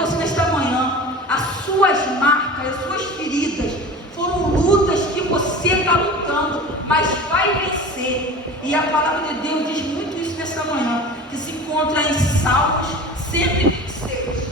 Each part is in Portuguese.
você nesta manhã, as suas marcas, as suas feridas, foram lutas que você está lutando, mas vai vencer. E a palavra de Deus diz muito isso nesta manhã, que se encontra em Salmos 126.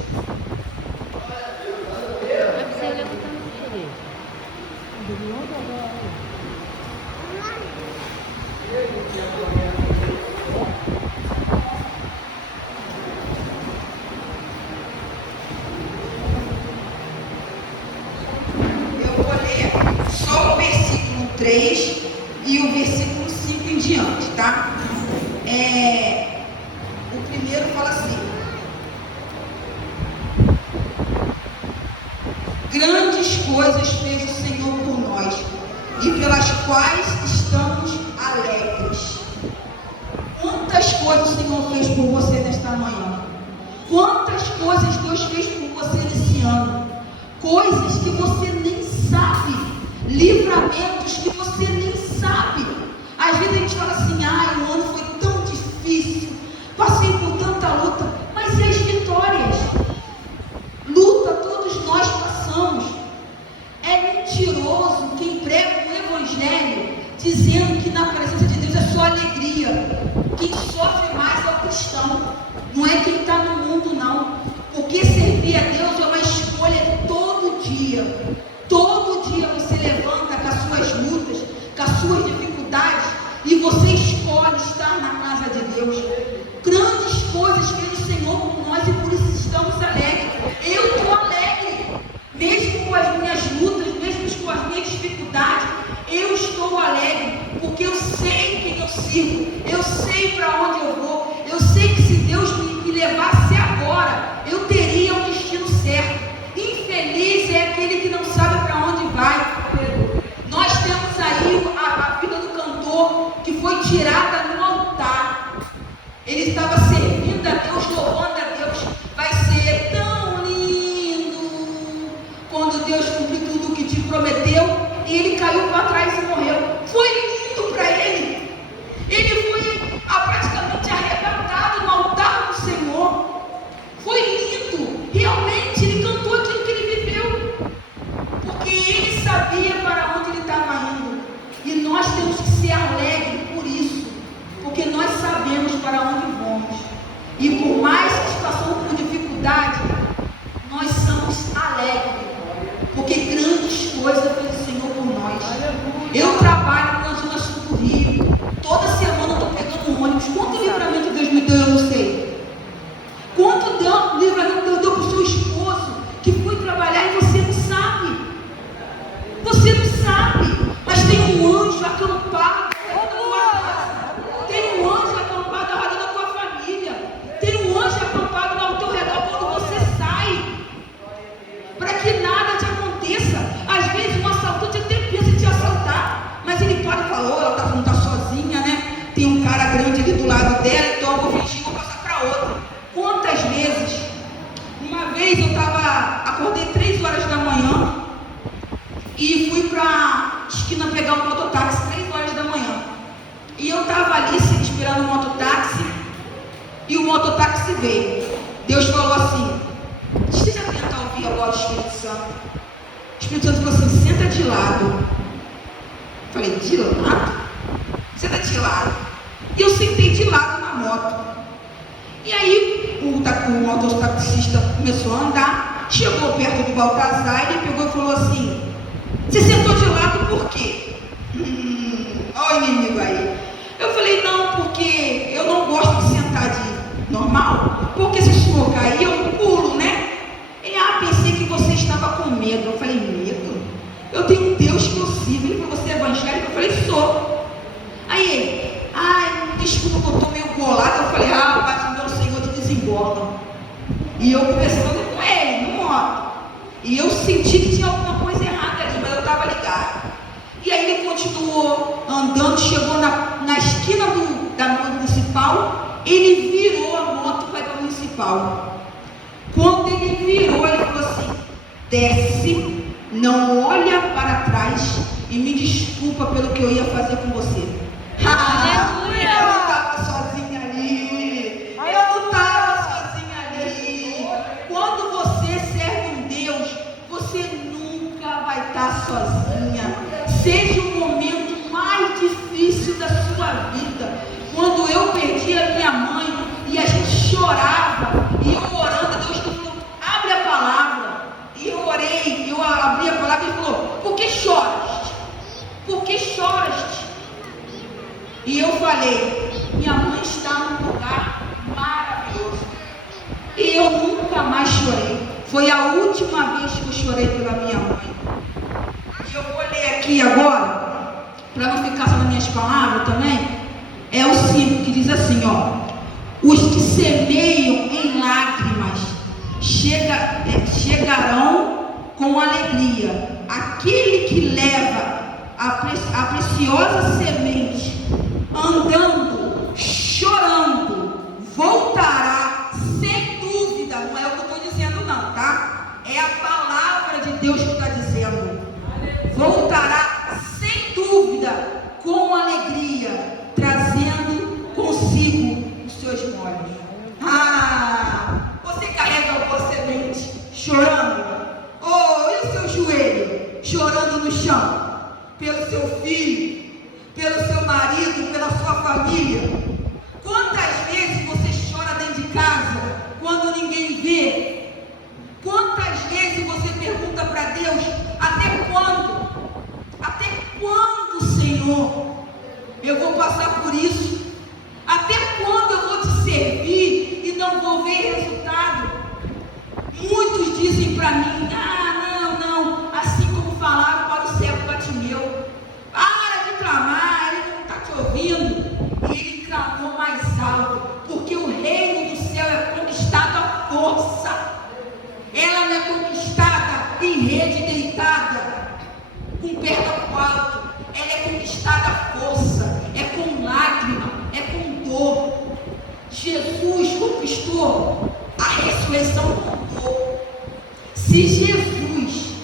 Eu vou ler só o versículo 3 e o versículo 5 em diante, tá? O primeiro fala assim: grandes coisas fez o Senhor por nós, e pelas quais estamos alegres. Quantas coisas o Senhor fez por você nesta manhã? Quantas coisas Deus fez por você nesse ano? Coisas que você nem sabe, livramentos que você nem sabe. Às vezes a gente fala assim: o ano foi tão difícil, passei por tanta luta, mas e as vitórias? Luta todos nós passamos. É mentiroso quem prega o evangelho dizendo que na presença de Deus é só alegria. Quem sofre mais é o cristão, não é quem está no mundo, não. Porque servir a Deus é uma escolha de todo dia. Todo dia você levanta com as suas lutas, com as suas dificuldades, e você escolhe estar na casa de Deus. Grandes coisas fez o Senhor por nós e por isso estamos alegres. Eu estou alegre, mesmo com as minhas lutas, mesmo com as minhas dificuldades. Eu estou alegre, porque eu sei quem eu sirvo, eu sei para onde eu vou, eu sei que se Deus me levasse agora, eu teria um destino certo. Infeliz é aquele que não sabe para onde vai. Nós temos aí a vida do cantor que foi tirada no altar. Ele estava servindo a Deus, louvando a Deus. Vai ser tão lindo quando Deus cumprir tudo o que te prometeu. E ele caiu para trás e morreu. Foi lindo para ele. Ele foi praticamente arrebatado no altar do Senhor. Foi lindo. Realmente ele cantou aquilo que ele viveu, porque ele sabia para onde ele estava indo. E nós temos que ser alegres por isso, porque nós sabemos para onde vamos. E por mais que passamos por dificuldade, nós somos alegres, porque grandes coisas fez o Senhor por nós. Eu trabalho na Zona Sul do Rio. Toda semana eu estou pegando um ônibus. Quanto livramento Deus me deu, eu não sei. Quanto livramento Deus deu para o seu esposo, que foi trabalhar e você não sabe. Você não sabe. Mas tem um anjo acampado na tua casa. Tem um anjo acampado ao redor da tua família. Tem um anjo acampado ao teu redor quando você sai, para que nada te aconteça. Às vezes um assaltante até pensa em te assaltar, mas ele pode falar: ela não está sozinha, né? Tem um cara grande ali do lado dela, então eu vou fingir, vou passar para outra. Quantas vezes? Uma vez eu acordei 3 horas da manhã e fui para a esquina pegar um mototáxi, 3 horas da manhã. E eu estava ali esperando o mototáxi, e o mototáxi veio. Deus falou assim: esteja atento a ouvir agora o Espírito Santo. O Espírito Santo falou assim: senta de lado. Eu falei: de lado? Senta de lado. E eu sentei de lado na moto. E aí o mototaxista começou a andar, chegou perto do Baltazar, ele pegou e falou assim: você sentou de lado por quê? Olha o inimigo aí. Eu falei: não, porque eu não gosto de sentar de normal, porque se o senhor cair eu pulo, né? Ele: pensei que você estava com medo. Eu falei: medo? Eu tenho um Deus que eu sirvo. Ele falou: você é evangélico? Eu falei: sou. Aí ele: desculpa que eu estou meio bolado. Eu falei: mas o meu Senhor te desembola. E eu conversando com ele no moto, e eu senti que tinha alguma coisa errada ali, mas eu estava ligado. E aí ele continuou andando, chegou na esquina da municipal. Ele virou a moto para ir para a municipal. Quando ele virou, ele falou assim: desce, não olha para trás e me desculpa pelo que eu ia fazer com você. Eu não estava sozinha ali. Eu não estava sozinha ali. Quando você você nunca vai estar sozinha. Seja o momento mais difícil da sua vida. Quando eu perdi a minha mãe e a gente chorava, e eu orando, Deus falou, abre a palavra. E eu orei, eu abri a palavra e ele falou, por que choras? Por que choras? E eu falei, minha mãe está num lugar maravilhoso. E eu nunca mais chorei. Foi a última vez que eu chorei pela minha mãe. E eu vou ler aqui agora, para não ficar só nas minhas palavras também. É o 5 que diz assim, ó. Os que semeiam em lágrimas chegarão com alegria. Aquele que leva a preciosa semente andando, chorando, voltará sem dúvida. Não é o que eu estou dizendo não, tá? É a palavra de Deus que está dizendo. Voltará sem dúvida, com alegria, trazendo consigo os seus molhos. Você carrega a boa semente chorando? E o seu joelho chorando no chão? Pelo seu filho, pelo seu marido, pela sua família? Quantas vezes você chora dentro de casa quando ninguém vê? Quantas vezes você pergunta para Deus, até quando? Até quando, Senhor, eu vou passar por isso? Até quando eu vou te servir e não vou ver resultado? Muitos dizem para mim, não, assim como falaram para o cego Bartimeu, para de clamar, ele não está te ouvindo. E ele clamou mais alto, porque o reino do céu é conquistado à força. Ela não é conquistada em rede deitada, com perna ao alto. Ela é conquistada à força, é com lágrima, é com dor. Jesus conquistou a ressurreição com dor. Se Jesus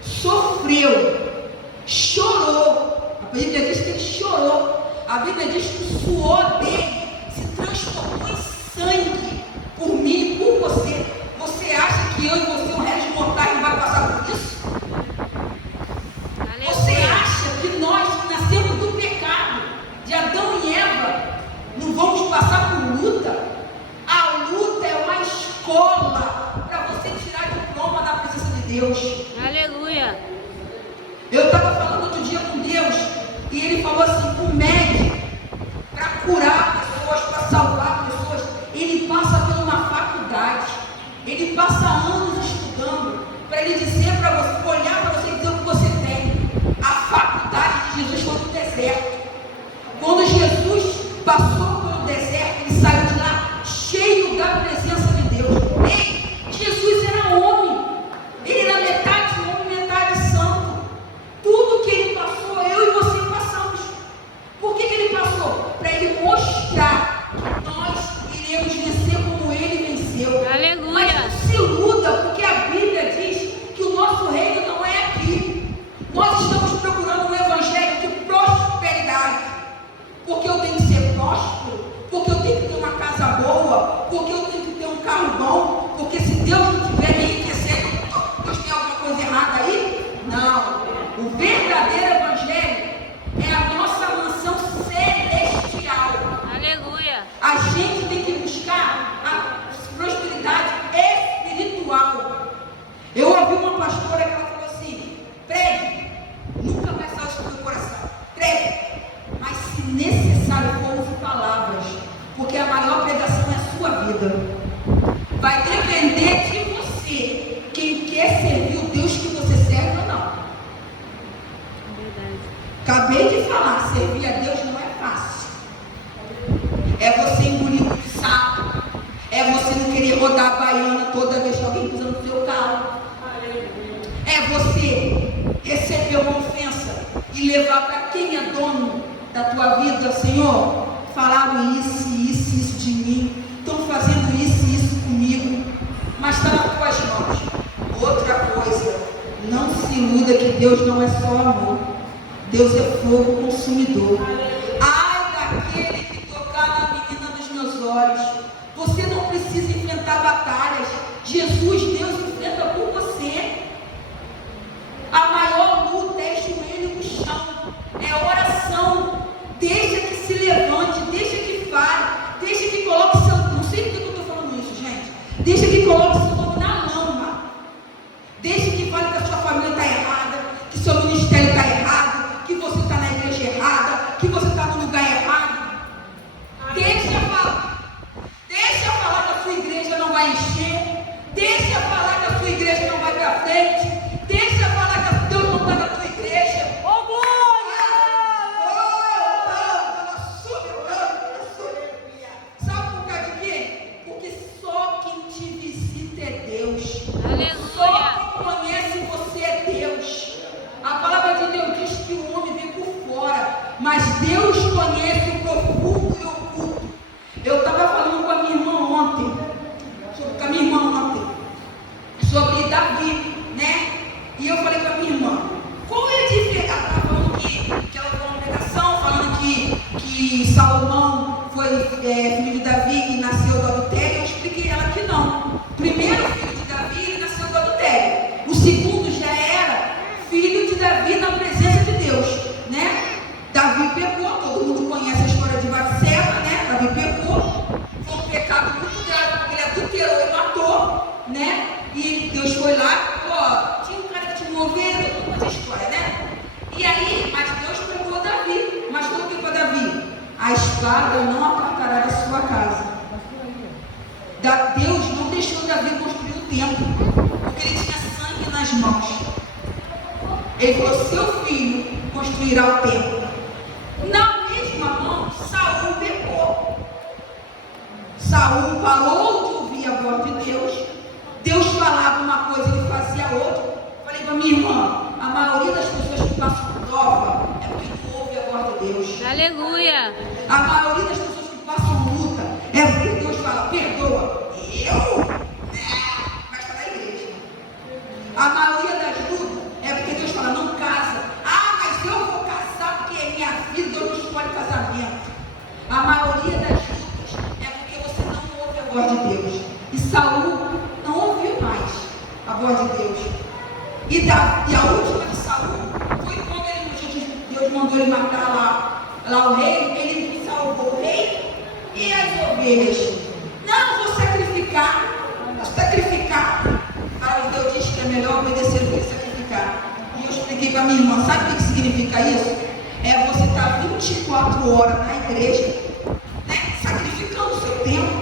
sofreu, chorou, a Bíblia diz que ele chorou, a Bíblia diz que o suor dele se transformou em sangue por mim e por você. Você acha que eu e você, o resto de mortais, não vai passar por isso? Você acha que nós que nascemos do pecado de Adão e Eva não vamos passar por luta? A luta é uma escola para você tirar diploma da presença de Deus. Aleluia. Eu estava falando outro dia com Deus e ele falou assim, o médico, para curar pessoas, para salvar pessoas, ele passa por uma faculdade, ele passa anos estudando, para ele dizer para você, olhar para você e dizer o que você tem. A faculdade de Jesus foi no deserto. Quando Jesus passou pelo deserto, ele saiu de lá cheio da presença de Deus. Ei, Jesus era homem, ele era metade homem, metade santo. Tudo que ele passou, eu e você passamos. Por que ele passou? Para ele mostrar que nós iremos vencer como ele venceu. Aleluia. Mas não se iluda, porque a Bíblia diz que o nosso reino não é aqui. Nós estamos procurando um evangelho de prosperidade. Porque eu tenho que ser próspero, porque eu tenho que ter uma casa boa, porque eu tenho que ter um carro bom, porque se Deus não tiver me enriquecendo, Deus tem alguma coisa errada aí? Não. O verdadeiro evangelho é a nossa mansão celestial. Aleluia. A gente tem que buscar a prosperidade espiritual. Eu ouvi uma pastora que ela falou assim, pregue, nunca vai sair do meu coração, pregue, mas se necessário for, use palavras, porque a maior pregação é a sua vida. Vai depender de você, quem quer servir o Deus que você serve ou não. Verdade. Acabei de falar, servir a Deus não é fácil. É você engolir um sapo, é você não querer rodar a baiana toda vez que alguém pisa no seu carro. É você receber uma ofensa e levar para quem é dono da tua vida, Senhor, falaram isso de mim, estão fazendo isso comigo, mas está nas tuas mãos. Outra coisa, não se iluda que Deus não é só amor, Deus é fogo consumidor. Ai daquele que tocar na menina dos meus olhos. Você não precisa enfrentar batalhas, Jesus, Deus enfrenta por você. que Salomão foi filho de Davi e nasceu do adultério, eu expliquei ela que não. O primeiro filho de Davi, ele nasceu do adultério. O segundo já era filho de Davi na presença de Deus, né? Davi pecou, todo mundo conhece a história de Batseba, né? Davi pecou, foi um pecado muito grave, porque ele adulterou e matou, né? E Deus foi lá, tinha um cara que tinha uma ovelha, toda essa história, né? E aí, mas Deus pegou Davi, mas falou que para Davi: a espada não apartará da sua casa. Deus não deixou Davi construir o templo, porque ele tinha sangue nas mãos. Ele falou: seu filho construirá o templo. Na mesma mão, Saul pecou. Saul parou de ouvir a voz de Deus. Deus falava uma coisa, ele fazia outra. Falei para minha irmã: a maioria das pessoas que passam prova é porque não ouve a voz de Deus. Aleluia. A maioria das pessoas que passam luta é porque Deus fala: perdoa. Eu? Mas está na igreja. A maioria das lutas é porque Deus fala: não casa. Mas eu vou casar porque é minha vida, Deus não escolhe casamento. A maioria das lutas é porque você não ouve a voz de Deus. E Saul não ouviu mais a voz de Deus. E a última de Saul foi quando Deus mandou ele matar lá o rei. Ele salvou o rei e as ovelhas. Não, vou sacrificar. Mas Deus disse que é melhor obedecer do que sacrificar. E eu expliquei para minha irmã: sabe o que significa isso? É você estar 24 horas na igreja, né? Sacrificando o seu tempo,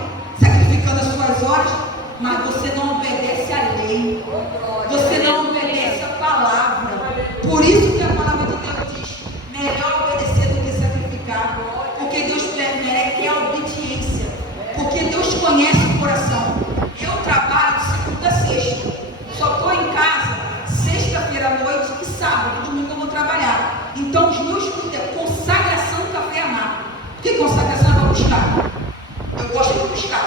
sacrificando as suas horas, mas você não obedece à lei, você não obedece à palavra. Por isso que a palavra de Deus diz: melhor obedecer do que sacrificar, porque Deus quer a obediência, porque Deus conhece o coração. Eu trabalho de segunda a sexta, só estou em casa sexta-feira à noite e sábado, domingo eu vou trabalhar. Então os meus cultos é consagração café amargo. Por que consagração é para buscar? Eu gosto de buscar,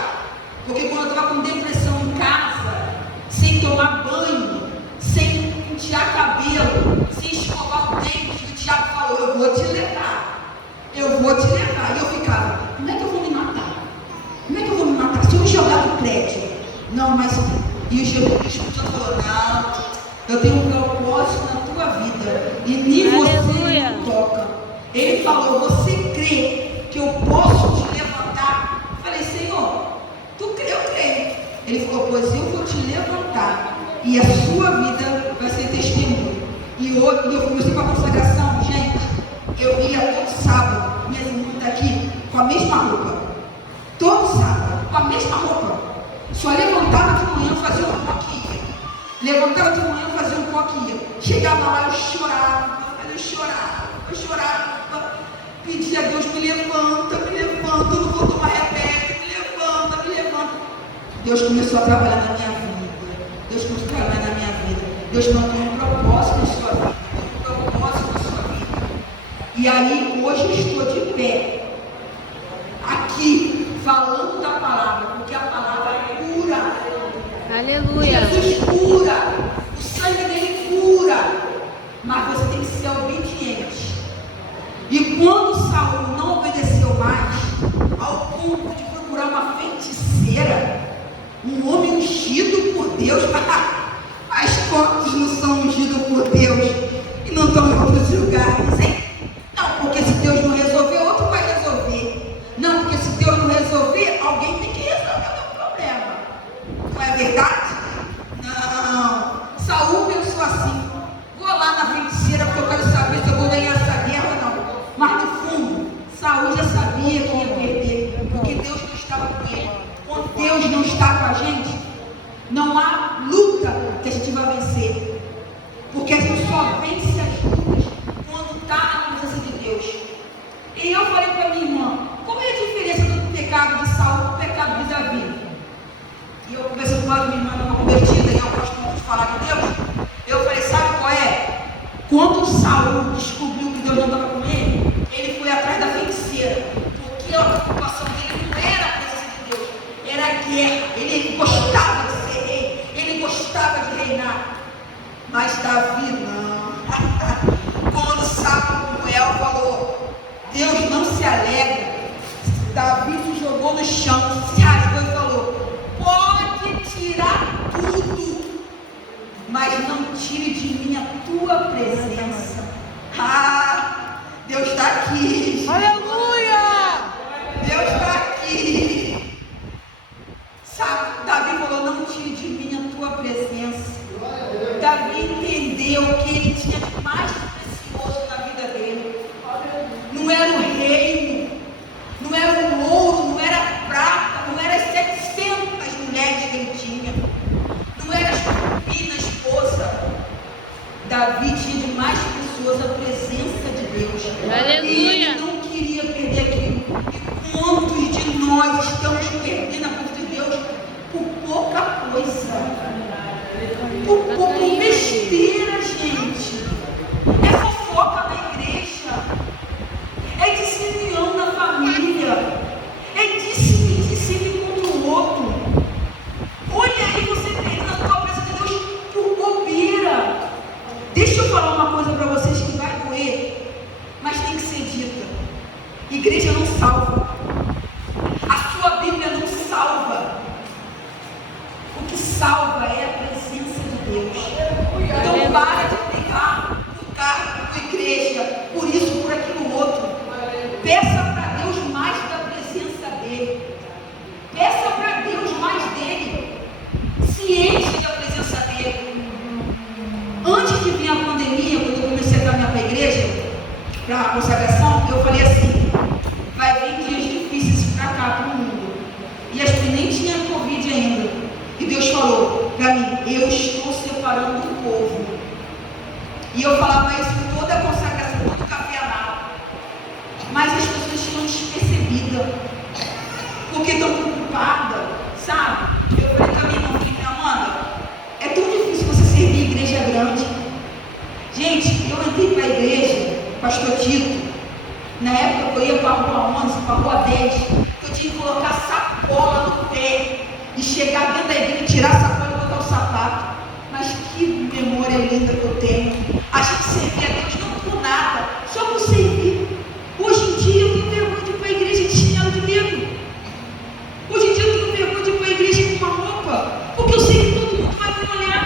porque quando eu estava com depressão em casa, sem tomar banho, sem pentear cabelo, sem escovar o dente, o diabo falou: eu vou te levar. E eu ficava: como é que eu vou me matar? Se eu me jogar do prédio? Não, mas... E o Espírito falou: não, eu tenho um propósito na tua vida e nem você não toca. Ele falou: você crê que eu posso te levantar? Eu falei: Senhor, tu crê? Eu creio. Ele falou: pois eu vou te levantar e a sua vida vai ser testemunho. E eu comecei com a consagração, gente. Eu ia todo sábado, minhas irmãs daqui, com a mesma roupa. Todo sábado, com a mesma roupa. Só levantava de manhã, fazia um coquinha. Chegava lá, eu chorava. Pedia a Deus: me levanta, eu não vou tomar remédio, me levanta. Deus começou a trabalhar na minha vida. Deus não tem um propósito na sua vida. E aí, hoje eu estou de pé, aqui, falando da palavra, porque a palavra cura. Aleluia. Jesus cura, o sangue dele cura, mas você tem que ser obediente. E quando Saul não obedeceu mais, ao ponto de procurar uma feiticeira, um homem ungido por Deus, mas quantos não são ungidos por Deus e não estão em outros lugares, hein? Não, porque se Deus não resolver, outro vai resolver. Não, porque se Deus não resolver, alguém tem que resolver o meu problema. Não é verdade? Não. Saul pensou assim: vou lá na feiticeira porque eu quero saber se eu vou ganhar essa guerra ou não. Mas no fundo, Saul já sabia que ia perder, porque Deus não estava com ele. Quando Deus não está com a gente, não há luta que a gente vai vencer, porque a gente só vence as lutas quando está na presença de Deus. E eu falei para minha irmã: qual é a diferença do pecado de Saul para o pecado de Davi? E eu conversando com a minha irmã, uma convertida, e eu gosto muito de falar de Deus. Eu falei: sabe qual é? Quando Saul descobriu que Deus não estava com ele, ele foi atrás da feiticeira, porque a preocupação dele não era a presença de Deus, era a guerra. Ele gostava de ser rei, ele gostava de reinar. Mas Davi não. Quando Samuel falou: Deus não se se alegra. Davi se jogou no chão, se rasgou e falou: pode tirar tudo, mas não tire de mim a tua presença. Ah, Deus está aqui. Aleluia! Deus está aqui. Sabe, Davi falou: não tire de mim a tua presença. Davi entendeu que ele tinha de mais precioso na vida dele. Não era o reino, não era o ouro, não era a prata, não era as 700 mulheres que ele tinha, não era as concubina, esposa. Davi tinha de mais precioso a presença de Deus. Aleluia. Ele não queria perder aquilo. E quantos de nós estamos perdendo a presença de Deus por pouca coisa? Por besteira, gente. É fofoca na igreja, é desunião na família, é disse contra o outro. Olha aí, você perdendo a tua presença de Deus por bobeira. Deixa eu falar uma coisa para vocês que vai doer, mas tem que ser dita. Igreja não salva, a sua Bíblia não salva. O que salva é a presença de Deus. Então para de brigar por cargo, por igreja, por isso, por aquilo outro. Peça para Deus mais da presença dele. Peça para Deus mais dele. Se enche da presença dele. Antes de vir a pandemia, quando eu comecei a caminhar para a igreja, para a consagração, eu falei assim: vai vir dias difíceis para cá, para o mundo. E acho que nem tinha Covid ainda. E Deus falou para mim: eu estou separando o povo. E eu falava isso em toda a consagração, todo o cafeanado. Mas as pessoas estão despercebidas, porque estão preocupadas, sabe? Eu falei para minha irmã: Amanda, é tão difícil você servir igreja grande. Gente, eu entrei para a igreja, pastor Tito, na época eu ia para a rua 11, para a rua 10, eu tinha que colocar sacola no pé e chegar dentro da igreja, tirar a sacola e botar o sapato. Mas que memória linda que eu tenho. A gente servia a Deus não por nada, só por servir. Hoje em dia eu tenho vergonha de ir para a igreja de chinelo de dedo. Hoje em dia eu tenho vergonha de ir para a igreja com uma roupa, porque eu sei que todo mundo vai me olhar.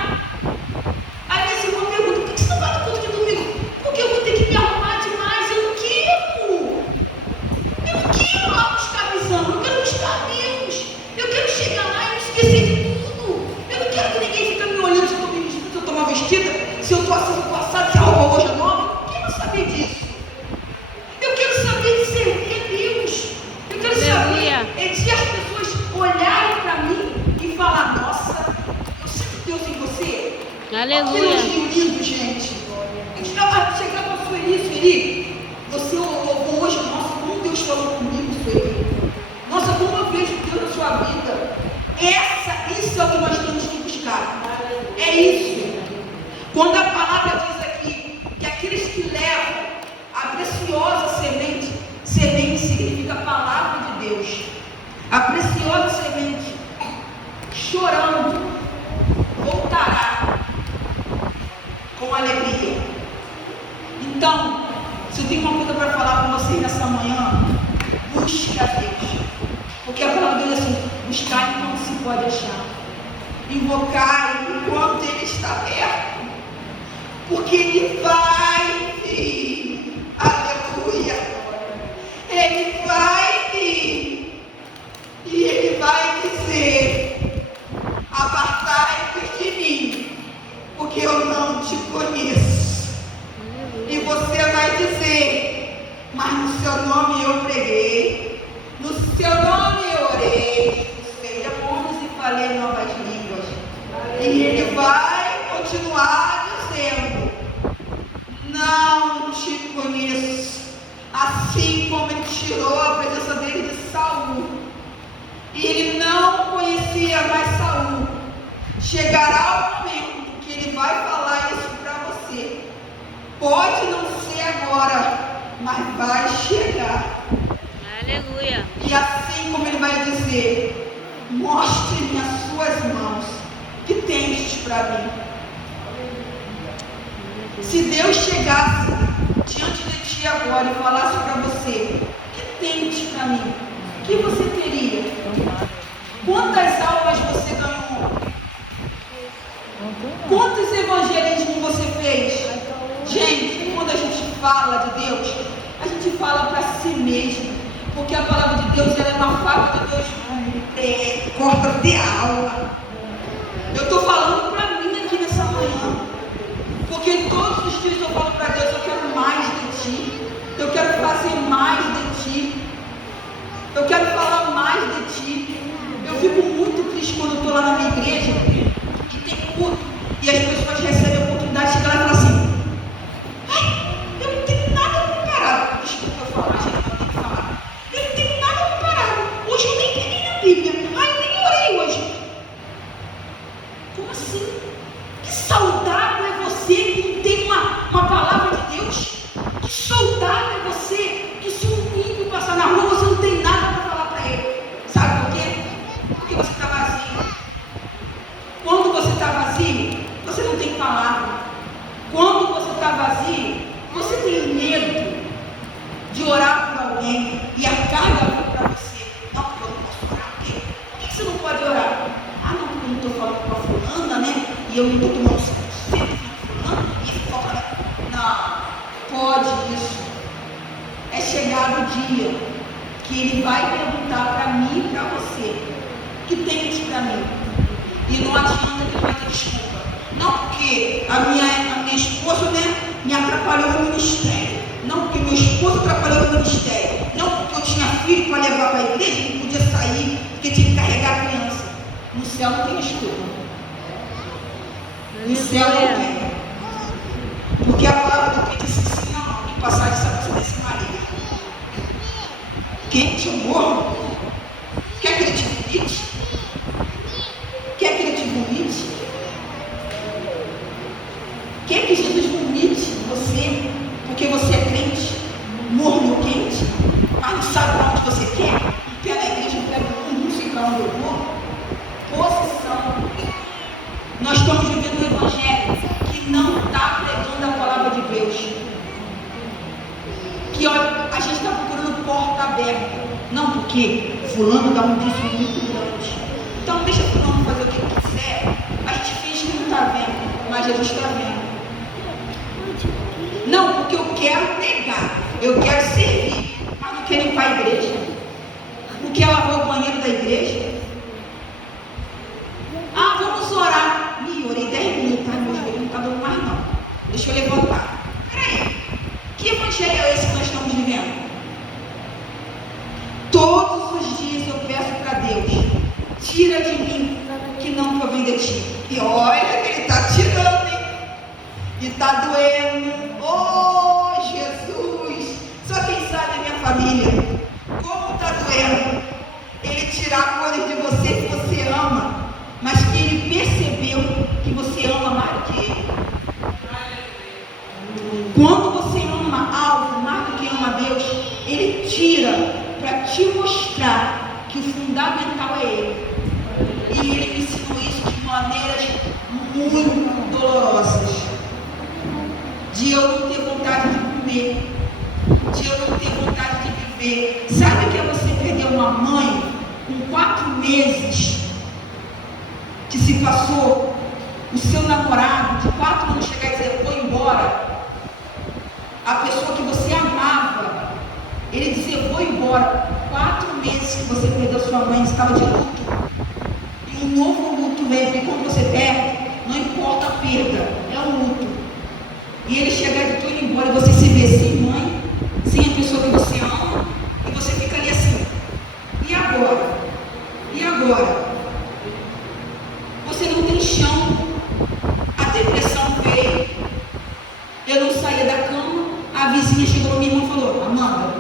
Aí esse irmão pergunta: por que você não vai no culto de domingo? Porque eu vou ter que me arrumar demais. Eu não quero lá buscar visão, eu quero buscar Deus. Eu quero chegar lá e não esquecer de tudo. Eu não quero que ninguém fique me olhando se eu estou me vestindo, se eu estou mal vestida, se eu estou assim no passado, se a roupa hoje é nova. Quem vai saber disso? Eu quero saber de servir a Deus. Eu quero saber de as pessoas olharem para mim e falar: nossa, eu sinto Deus em você. Aleluia. Que lindo, gente. Chegar para a Sueli, você louvou hoje, nossa, como Deus falou comigo, Sueli. Nossa, como eu vejo Deus na sua vida. Isso é o que nós temos que buscar. É isso. Quando a palavra diz aqui que aqueles que levam a preciosa semente significa a palavra de Deus. A preciosa semente, chorando, voltará com alegria. Então, se eu tenho uma coisa para falar com vocês nessa manhã, busque a Deus. Porque a palavra diz assim: buscar enquanto se pode achar, invocar enquanto Ele está perto, porque Ele vai vir. Aleluia. Ele vai vir e Ele vai dizer: apartai-vos de mim, porque eu não te conheço. E você vai dizer: mas no seu nome eu preguei, no seu nome eu orei, expulsei demônios e falei novas línguas. E Ele vai continuar dizendo: não te conheço. Assim como Ele tirou a presença dele de Saul, e ele não conhecia mais Saul, chegará o momento que Ele vai falar isso para você. Pode não ser agora, mas vai chegar. Aleluia. E assim como Ele vai dizer: mostre-me as suas mãos, que tens para mim. Se Deus chegasse diante de ti agora e falasse para você: que tens para mim? O que você teria? Quantas almas você ganhou? Quantos evangelismos você fez? Gente, quando a gente fala de Deus, a gente fala para si mesmo, porque a palavra de Deus ela é uma faca de Deus corta de alma. Eu estou falando para mim aqui nessa manhã, porque todos os dias eu falo para Deus: eu quero mais de ti, eu quero fazer mais de ti, eu quero falar mais de ti. Eu fico muito triste quando eu estou lá na minha igreja e tem culto e as pessoas recebem a oportunidade de chegar lá e falar assim: ai, eu não tenho nada preparado. Desculpa eu falar, gente, eu tenho que falar. Eu não tenho nada preparado. Hoje eu nem peguei na Bíblia. Ai, eu nem orei hoje. Como assim? Que saudável é você que não tem uma palavra de Deus? Que saudável é você que, se um ímpio passar na rua, você não tem nada para falar para ele? Sabe por quê? Porque você está vazio. Quando você está vazio, você não tem palavra. Quando você está vazio, você tem medo de orar por alguém e a carga vem para você. Não, porque eu não posso orar. Por que você não pode orar? Ah, não, porque eu não estou falando com a fulana, né? E eu não estou tomando sempre com a fulana e foca. Não, pode isso. É chegado o dia que ele vai perguntar para mim e para você: o que tens para mim? E não adianta que ele vai ter desculpa. Não porque a minha esposa, né, me atrapalhou no ministério. Não porque meu esposo atrapalhou no ministério. Não porque eu tinha filho para levar para a igreja e não podia sair porque tinha que carregar a criança. No céu não tem desculpa. No céu não tem. Porque a palavra do Pai disse assim: não, em passagem essa desse marido. Quente eu morro. Quer que ele te vomite? Quer que ele te vomite? Quer que Jesus vomite você porque você é crente, morno quente, mas não sabe para onde você quer? Não quer na igreja, não quer não sei para onde eu vou. Posição. Nós estamos vivendo um evangelho que não está pregando a palavra de Deus. Que olha, a gente está procurando porta aberta. Não porque fulano dá um dízimo muito grande. Então deixa fulano fazer o que quiser. A gente finge que não está vendo, mas Jesus está vendo. Não, porque eu quero pregar, eu quero servir, mas não quero limpar a igreja. Não quer lavar o banheiro da igreja. Ah, vamos orar. Orei 10 minutos, tá? Meu joelho não está dando mais não. Deixa eu levantar. Peraí, que evangelho é esse que nós estamos vivendo? Todos os dias eu peço para Deus: tira de mim que não provém de ti. E olha que ele está tirando, hein? E está doendo. Oh, Jesus! Só quem sabe é minha família. Como está doendo? Ele tirar coisas de você que você ama, mas que ele percebeu que você ama mais do que ele. Quando você ama algo mais do que ama Deus, ele tira para te mostrar que o fundamental é ele. E ele me ensinou isso de maneiras muito dolorosas. De eu não ter vontade de comer, de eu não ter vontade de viver. Sabe o que é você perder uma mãe com 4 meses que se passou? O seu namorado de 4 anos chegar e dizer: vou embora. A pessoa que você amava, ele dizer: vou embora. 4 meses que você perdeu sua mãe, estava de luto. E um novo luto vem, porque quando você perde, não importa a perda, é um luto. E ele chegar e estou indo embora, e você se vê sem mãe, sem a pessoa que você ama, e você fica ali assim: e agora? E agora? Você não tem chão, a depressão veio, eu não saía da cama, a vizinha chegou na minha irmã e falou: Amanda,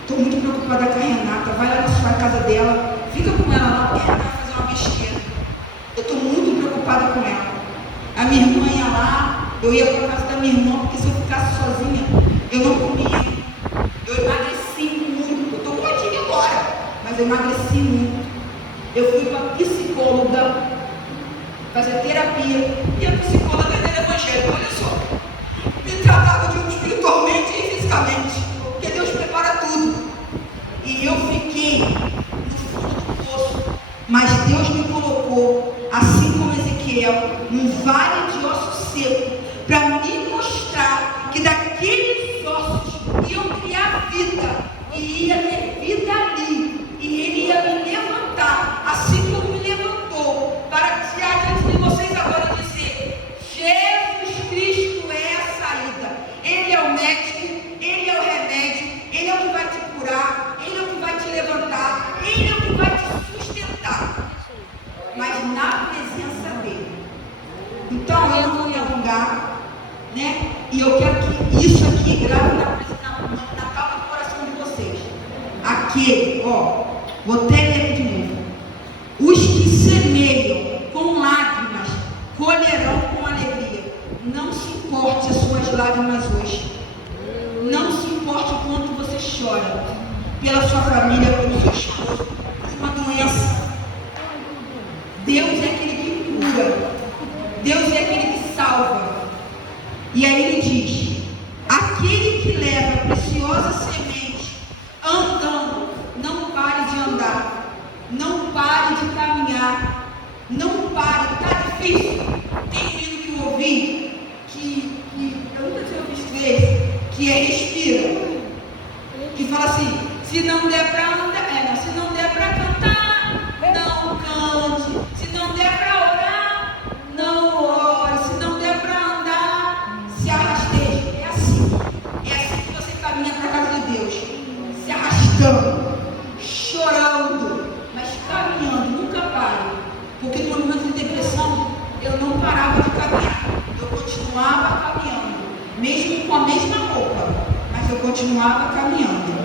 estou muito preocupada com a Renata, vai lá na sua casa dela, fica com ela lá, porque ela vai fazer uma besteira. Eu estou muito preocupada com ela. A minha irmã ia lá, eu ia para a casa da minha irmã, porque se eu ficasse sozinha, eu não comia. Eu emagreci muito. Eu estou gordinha agora, mas eu emagreci muito. Eu fui para a psicóloga fazer terapia, e a psicóloga era evangélica, olha só. Me tratava de um espiritualmente e fisicamente, porque Deus prepara tudo. um vale de osso seco, para me mostrar que daqueles ossos iam criar vida, e ia ter vida ali, e ele ia me levantar, assim como me levantou, para diante de vocês agora dizer: Jesus Cristo é a saída, Ele é o médico, Ele é o remédio, Ele é o que vai te curar, Ele é o que vai te levantar, Ele é o que vai te sustentar, mas na presença dEle. Então eu não vou me alongar, né? E eu quero que isso aqui grave na calma do coração de vocês. Aquele, vou até ler aqui de novo. Os que semeiam com lágrimas colherão com alegria. Não se importe as suas lágrimas hoje. Não se importe o quanto você chora pela sua família, pelo seu esposo, por uma doença. Deus é aquele que cura. Deus é aquele que salva. E aí ele diz: aquele que leva a preciosa semente andando, não pare de andar, não pare de caminhar, não pare, está difícil. Tem um livro que eu ouvi, que eu nunca tinha visto esse, que é Respira, que fala assim: se não der para andar, se não der para cantar, não cante, se não der para orar, não ore, se não der para andar, se arrasteje. É assim que você caminha para a casa de Deus, se arrastando, chorando, mas caminhando, nunca pare. Porque no momento de depressão eu não parava de caminhar, eu continuava caminhando, mesmo com a mesma roupa, mas eu continuava caminhando.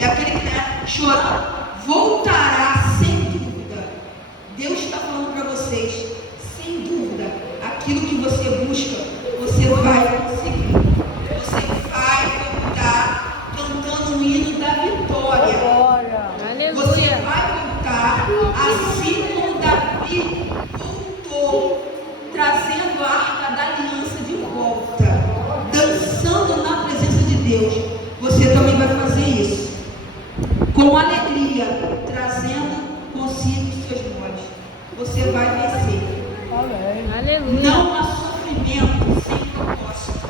É aquele que está chorando, voltará sem dúvida. Deus está falando para vocês, sem dúvida, aquilo que você busca, você vai conseguir. Você vai voltar cantando o hino da vitória. Você vai voltar assim como Davi voltou, trazendo a arca da aliança de volta, dançando na presença de Deus. Você também vai fazer isso, com alegria, trazendo consigo os seus moldes. Você vai vencer. Aleluia. Não há sofrimento sem propósito,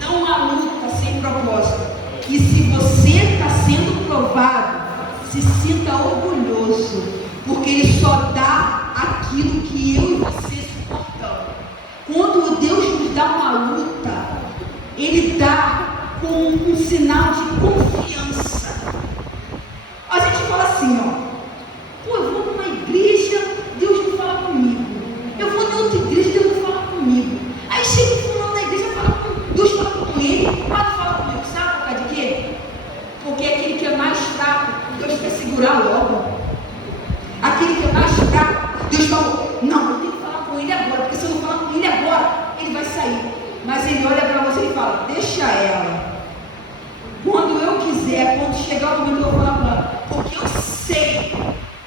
não há luta sem propósito. E se você está sendo provado, se sinta orgulhoso, porque Ele só dá aquilo que eu e você suportamos. Quando Deus nos dá uma luta, Ele dá com um sinal de confiança. A gente fala assim, eu vou numa igreja, Deus não fala comigo. Eu vou em outra igreja, Deus não fala comigo. Aí chega o fulano na igreja, Deus fala com ele, mas não fala comigo. Sabe por causa de quê? Porque aquele que é mais fraco, Deus quer segurar logo. Aquele que é mais fraco, Deus fala: não, eu tenho que falar com ele agora, porque se eu não falar com ele agora, ele vai sair. Mas ele olha para você e fala: deixa ela. Quando eu quiser, quando chegar o momento, eu vou falar com ela, porque eu sei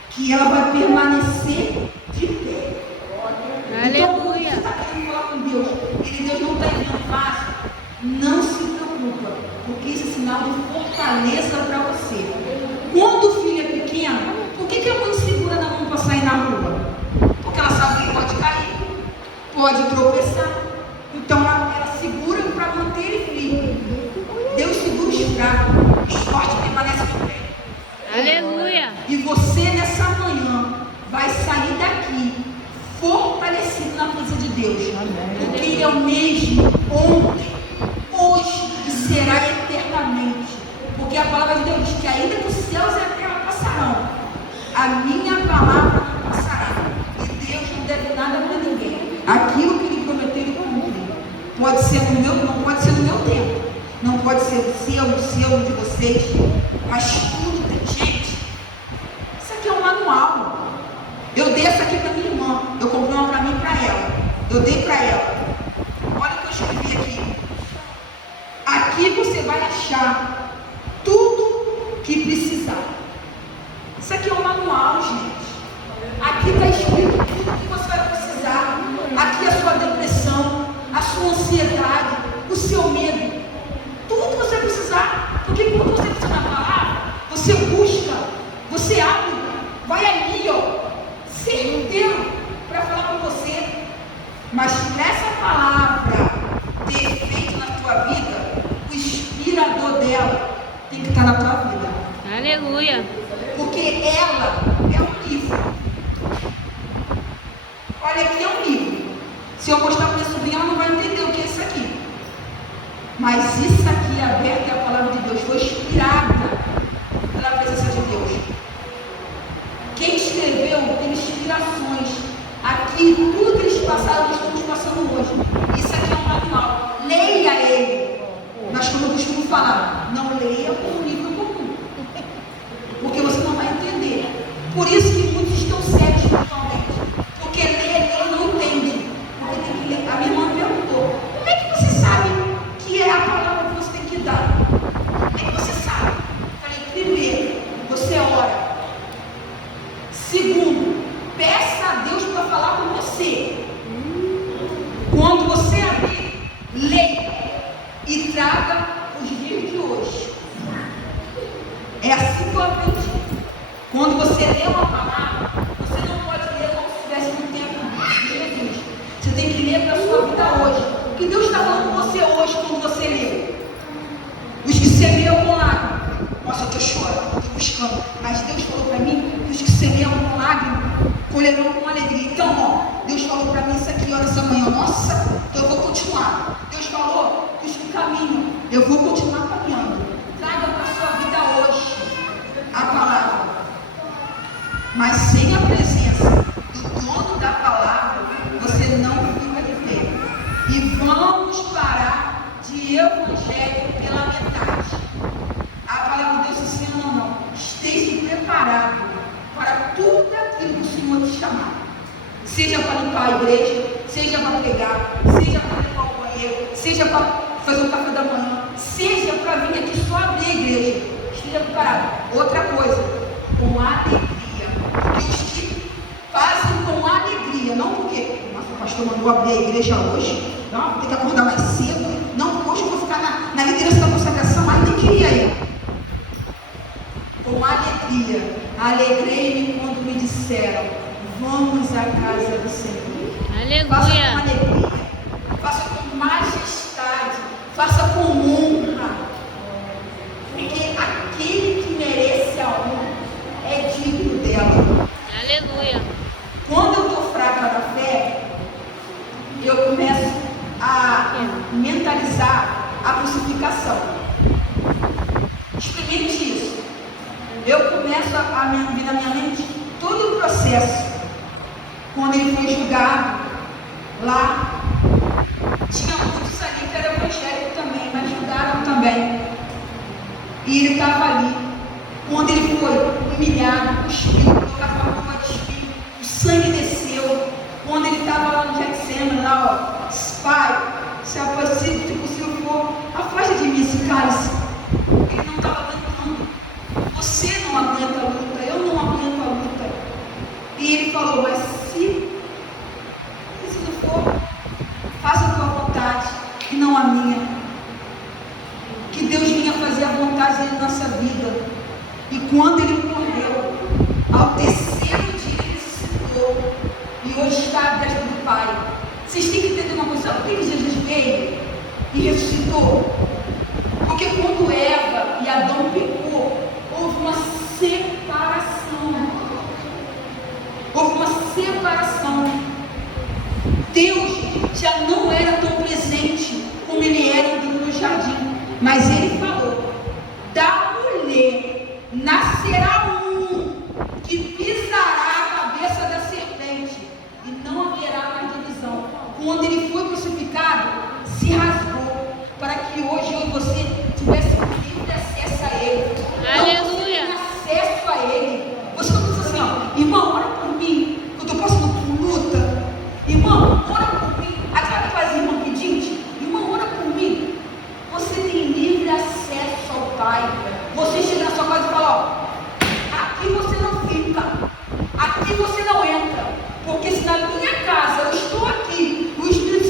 que ela vai permanecer de pé. Então, quando você está querendo falar com Deus, Deus não está enviando fácil, não se preocupa, porque isso é sinal de fortaleza para você. Quando o filho é pequeno, por que a mãe segura na mão para sair na rua? Porque ela sabe que pode cair, pode tropeçar. Então ela segura para manter ele firme. Deus segura os fracos, os fortes permanecem de pé. Aleluia. E você nessa manhã vai sair daqui fortalecido na presença de Deus. Porque Ele é o mesmo ontem, hoje e será eternamente. Porque a palavra de Deus diz que ainda que os céus e a terra passarão, a minha palavra não passará. E Deus não deve nada para ninguém. Aquilo que Ele prometeu, Ele cumpre. Pode ser no meu, não pode ser no meu tempo. Não pode ser o seu, de vocês. Mas tudo tem gente. Isso aqui é um manual. Eu dei essa aqui para minha irmã. Eu comprei uma para mim e para ela. Eu dei para ela. Olha o que eu escrevi aqui. Aqui você vai achar tudo que precisar. Isso aqui é um manual, gente. Aqui está escrito tudo que você vai precisar. Aqui a sua depressão, a sua ansiedade, o seu medo. Tudo que você precisar. Porque quando você precisa da palavra, você busca, você abre, vai ali, certeiro. olha, aqui é um livro. Se eu mostrar para minha sobrinha, ela não vai entender o que é isso aqui. Mas isso aqui, aberto, é a palavra de Deus, foi inspirada pela presença de Deus. Quem escreveu teve inspirações. Aqui, tudo que eles passaram, nós estamos passando hoje. Isso aqui é um manual. Leia ele. Mas como eu costumo falar, não leia como um livro comum. Porque você não vai entender. Por isso que muitos estão cegos espiritualmente. Porque ler não entende. Porque tem que ler. A minha irmã perguntou, como é que você sabe que é a palavra que você tem que dar? Como é que você sabe? Eu falei, primeiro, você ora. Segundo, peça a Deus para falar com você. Quando você abrir, leia e traga os dias de hoje. É assim que eu aprendi. Quando você lê uma palavra, você não pode ler como se estivesse no tempo de Jesus. Você tem que ler para a sua vida hoje. O que Deus está falando com você hoje quando você lê? Os que semeiam com lágrimas. Nossa, eu estou chorando, estou buscando. Mas Deus falou para mim que os que semeiam com lágrimas colherão com alegria. Então, ó, Deus falou para mim isso aqui, ó, nessa manhã. Nossa, então eu vou continuar. Deus falou que os que caminham, eu vou continuar caminhando. Traga para a sua vida hoje a palavra. Mas sem a presença do dono da palavra, você não vai viver. E vamos parar de evangelho pela metade. A palavra de Deus ensina, não. Esteja preparado para tudo aquilo que o Senhor te chamar. Seja para limpar a igreja, seja para pregar, seja para limpar o banheiro, seja para fazer o café da manhã, seja para vir aqui só abrir a igreja. Esteja preparado. Outra coisa, com alegria. Porque os que fazem com alegria, não porque, nossa, o pastor mandou abrir a igreja hoje, não, vou ter que acordar mais cedo, não, porque hoje eu vou ficar na liderança da consagração, aí nem queria ir. Com alegria, alegrei-me quando me disseram, vamos à casa do Senhor. Aleluia. Faça com alegria, faça com majestade, faça com honra, porque aquele que merece a honra é digno dela. Aleluia. Quando eu estou fraca na fé, eu começo a mentalizar a crucificação. Experimente isso. Eu começo a vir na minha mente todo o processo. Quando ele foi julgado, lá, tinha muitos ali que eram evangélicos também, mas julgaram também. E ele estava ali. Quando ele foi humilhado, cuspiu, colocado uma bomba de espinho, o sangue desceu. Quando ele estava lá no Getsemane, lá, ó, Pai, se é possível, se possível for, afasta de mim esse cálice. Ele não estava aguentando. Você não aguenta a luta, eu não aguento a luta. E ele falou, mas se não for, faça a tua vontade e não a minha. Que Deus vinha fazer a vontade dele na nossa vida. E quando ele morreu, ao terceiro dia ele ressuscitou. E hoje está à destra do Pai. Vocês têm que entender uma coisa, sabe por que Jesus veio e ressuscitou? Porque quando Eva e Adão pecou, houve uma separação. Houve uma separação. Deus já não era tão presente como ele era no jardim. Mas ele falou, da mulher nascerá um que pisará a cabeça da serpente e não haverá mais divisão. Quando ele foi crucificado, se rasgou para que hoje eu e você tivesse livre acesso a ele. Aleluia. Não acesso a ele. Você não precisa assim, ó, irmão, ora por mim, que eu estou passando por luta. Irmão, ora por mim. Aquela que faz irmão pedinte, irmão, ora por mim. Você tem livre acesso ao Pai. Você chega na sua casa e fala, ó, aqui você não fica, aqui você não entra, porque se na minha casa eu estou aqui, o Espírito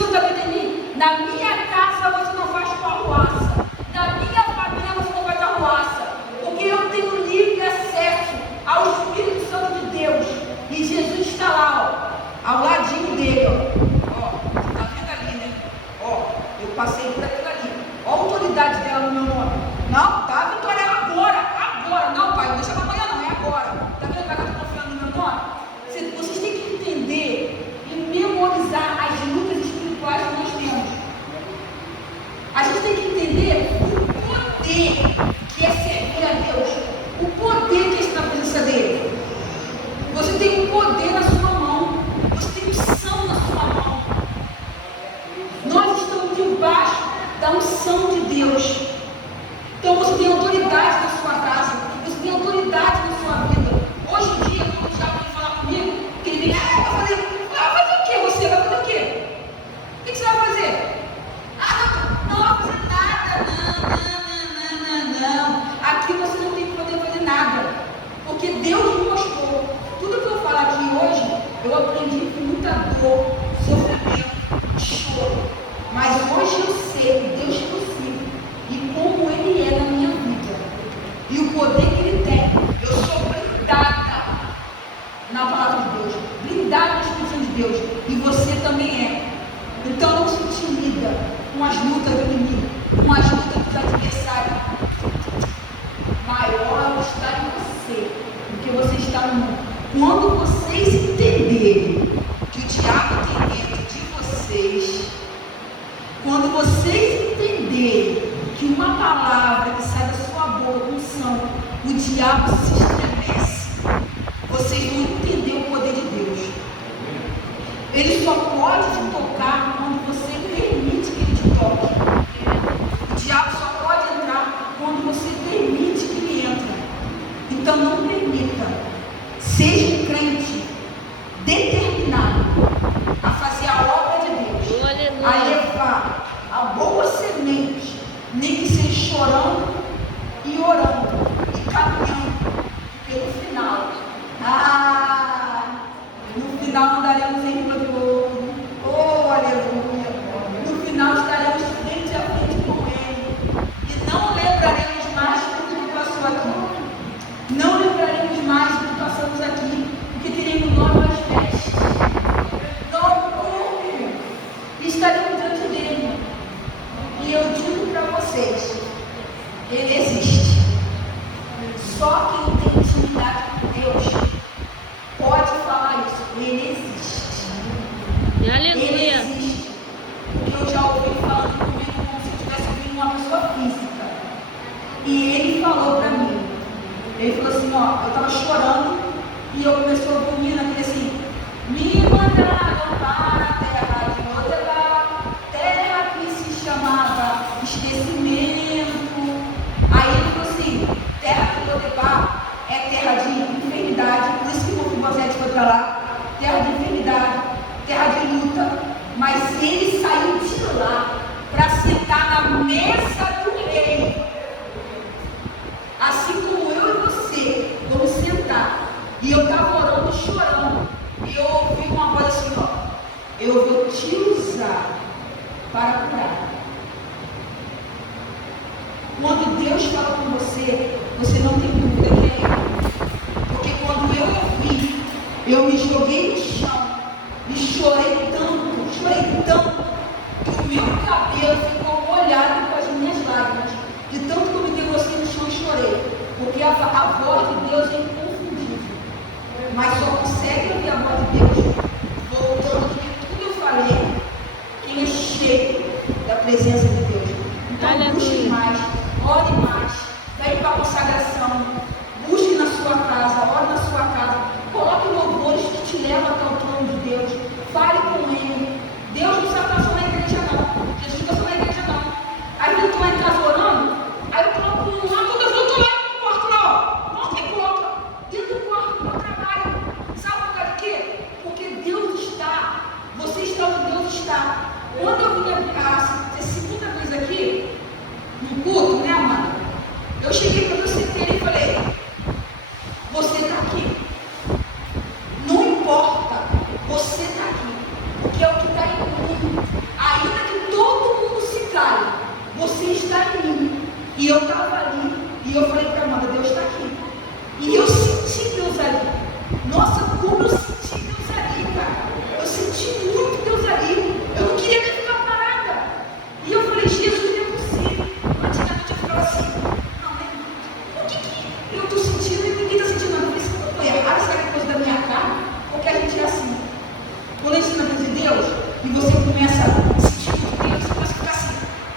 E você também é. Então não se intimida com as lutas do inimigo, com as lutas dos adversários. Maior está em você do que você está no mundo. Quando vocês entenderem que o diabo tem dentro de vocês, quando vocês entenderem que uma palavra que sai da sua boca, unção, o diabo se estremece, vocês vão entender o poder de Deus. Ele só pode te tocar quando você permite que ele te toque. O diabo só pode entrar quando você permite que ele entre. Então não permita. Seja um crente determinado a fazer a obra de Deus, a levar a boa semente, nem que seja chorando e orando e caminhando pelo final. No final não daremos em cima do outro. Oh, aleluia! No final estaremos frente a frente com Ele e não lembraremos mais do que passou aqui. Não lembraremos mais do que passamos aqui, porque teremos novas vestes, novo corpo, e estaremos diante dele. E eu digo para vocês, ele existe. Só quem tem intimidade com Deus pode falar isso. Ele existe. Aleluia. Ele existe. Porque eu já ouvi falando comigo como se estivesse ouvindo uma pessoa física. E ele falou para mim. Ele falou assim, ó, eu estava chorando e eu comecei a dormir naquele assim, me mandaram para a terra de Lodebar, terra que se chamava esquecimento. Aí ele falou assim, terra de Lodebar é terra de enfermidade, por isso que o Mefibosete foi para lá, terra de enfermidade, terra de luta, mas ele saiu de lá para sentar na mesa do rei. Assim como eu e você vamos sentar. E eu estava orando e chorando. E eu ouvi uma voz assim, ó. Eu vou te usar para curar. Quando Deus fala com você, você não tem dúvida que é Ele. Porque quando eu ouvi, eu me joguei no chão. E chorei tanto, que o meu cabelo ficou molhado com as minhas lágrimas. De tanto que eu me debrucei no chão e chorei. Porque a voz de Deus é inconfundível. Mas só consegue ouvir a voz de Deus voltando de tudo eu falei, quem é cheio da presença de Deus. Então busque mais, ore mais, venha para a consagração, busque na sua casa, ore na sua casa, coloque louvores que te levam até o trono de Deus, fale com Ele. Deus não se abraçou na igreja não, Jesus não abraçou na igreja não. Aí eu estou lá em casa orando, aí eu coloco um lado, eu estou lá no quarto lá, ó, que conta, dentro do quarto do meu trabalho. Sabe por causa de quê? Porque Deus está, você está onde Deus está. Quando eu vim a segunda vez aqui, no culto, né, amada? Eu cheguei para você e falei, você está aqui. Não importa, você está aqui. Porque é o que está em mim. Ainda que todo mundo se cale, você está em mim. E eu estava ali. E eu falei para a amada, Deus está aqui. E eu senti Deus ali. Nossa, como eu senti Deus ali, cara. Eu senti muito Deus ali. Eu não queria nem ficar parada. E eu falei, Jesus, não é possível. Antigamente eu ficava assim, não, né? O que eu estou sentindo e ninguém está sentindo nada? Eu falei, se eu estou errado, será que é coisa da minha carne? Porque a gente é assim. Quando a gente está na presença de Deus, e você começa a sentir muito Deus, você começa a ficar assim,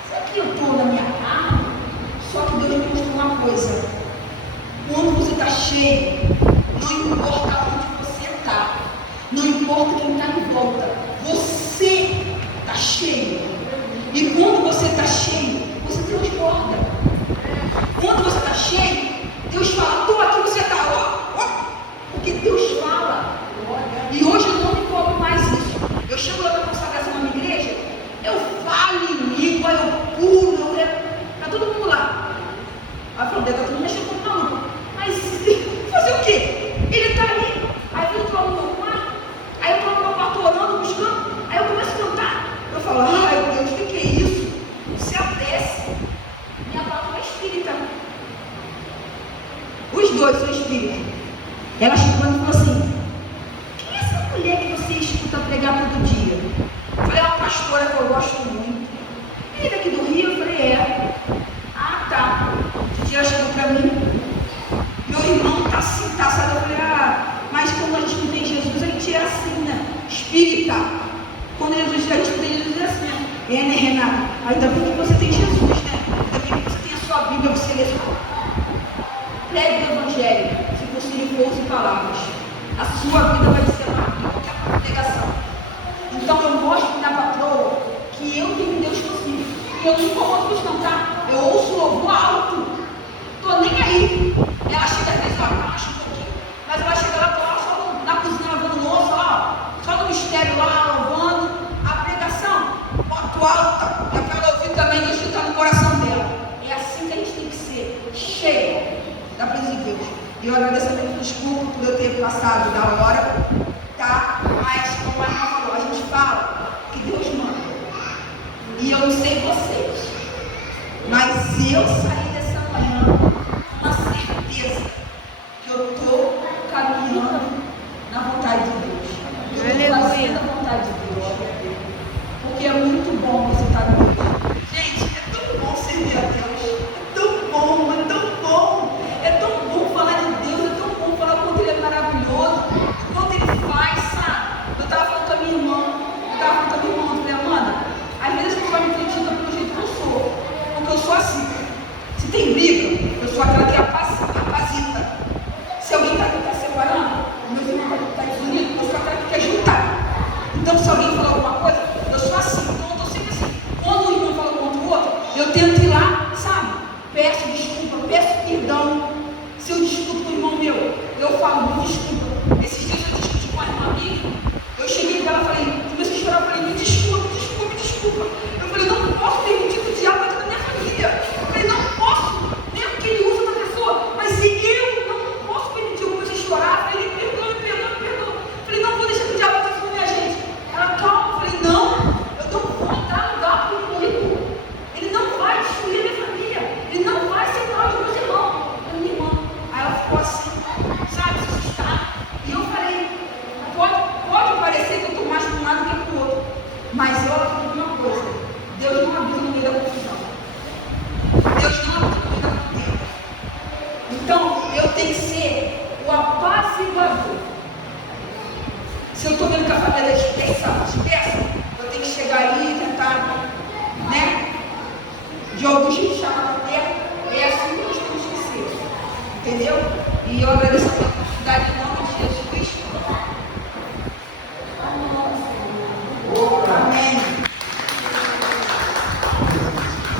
será que eu estou na minha carne? Só que Deus me mostrou uma coisa. Quando você está cheio, não importa onde você está, não importa quem está em volta, você está cheio. E quando você está cheio, você transborda. Quando você está cheio, Deus fala, estou aqui, você está, ó. Porque Deus fala. E hoje eu não me cobro mais isso. Eu chego lá na consagração na minha igreja, eu falo em língua, eu pulo, está todo mundo lá. Aí eu falo, está todo mundo mexendo com o maluco. Mas fazer o quê? Ele está ali. Aí eu estou no meu quarto, aí eu estou no meu quarto orando, buscando, aí eu começo a cantar. Eu falo, ai Deus, o que é isso? pastora que eu gosto muito. Ele é daqui do Rio? Eu falei, é. Ah, tá. O dia chegou pra mim. Meu irmão tá assim, tá, sabe? Eu falei, mas quando a gente não tem Jesus, a gente é assim, né? Espírita. Quando a gente tem Jesus, é assim, né? Né, Renata? Ainda bem que você tem Jesus, né? Ainda bem que você tem a sua Bíblia, você lê sua. Pregue o Evangelho, se possível, poucas palavras. A sua vida vai ser uma Bíblia, que é uma pregação. Então eu mostro na patroa que eu tenho um Deus possível. E eu não incomodo isso não, tá? Eu ouço louvor alto. Tô nem aí. Ela chega às vezes, baixa um pouquinho. Mas ela chega lá, tô lá só na cozinha lavando louça, só no mistério lá, louvando. A pregação, boto alta. É para ela ouvir também, Deus está no coração dela. É assim que a gente tem que ser, cheio da presença de Deus. E eu agradeço a Deus, desculpa por eu ter passado da hora, tá? Mas, como a irmã falou, a gente fala que Deus manda. E eu não sei vocês, mas eu saí dessa manhã com uma certeza que eu estou caminhando na vontade de Deus. Eu estou fazendo a vontade de Deus. Porque é muito bom você estar com Deus. Gente, é tão bom servir a Deus. É tão bom, é tão bom. É tão bom falar de Deus, é tão bom falar o quanto Ele é maravilhoso, o quanto Ele faz, sabe? Eu estava falando com a minha irmã, eu falei, Amanda, às vezes as pessoas me criticam pelo jeito que eu sou, porque eu sou assim. Se tem briga, eu sou aquela que apazita. Se alguém está separando, meu irmão está desunido, eu sou aquela que quer juntar. Então, se alguém falar alguma coisa, eu sou assim. Então, eu estou sempre assim. Quando um irmão fala contra o outro, eu tento ir lá, sabe? Peço desculpa, peço perdão. Se eu discuto com o irmão meu, eu falo, me desculpa. Esses dias eu discuti com a irmã amiga, eu cheguei para ela e falei, comecei a chorar, falei, me desculpa. Eu falei, não posso permitir que o diabo entre na minha família. Eu falei, não posso, mesmo que ele use outra pessoa, mas se eu não posso permitir, eu comecei a chorar, falei, me perdoa. Eu falei, não vou deixar que o diabo entre na minha gente. Ela, calma, eu falei, não, eu não vou dar lugar para o inimigo. Ele não vai destruir a minha família, ele não vai separar os meus irmãos. Minha irmã, aí ela ficou assim, sabe, assustada. E eu falei, pode parecer que eu estou mais para um lado que para o outro, mas eu aprendi uma coisa: Deus não habita no meio da confusão. Deus não habita no meio da contenda. Então, eu tenho que ser o apaziguador. Se eu estou vendo que a família é dispersa, eu tenho que chegar ali e tentar, né? De algum jeito chamar a terra. É assim que nós temos que ser. Entendeu? E eu agradeço a minha oportunidade.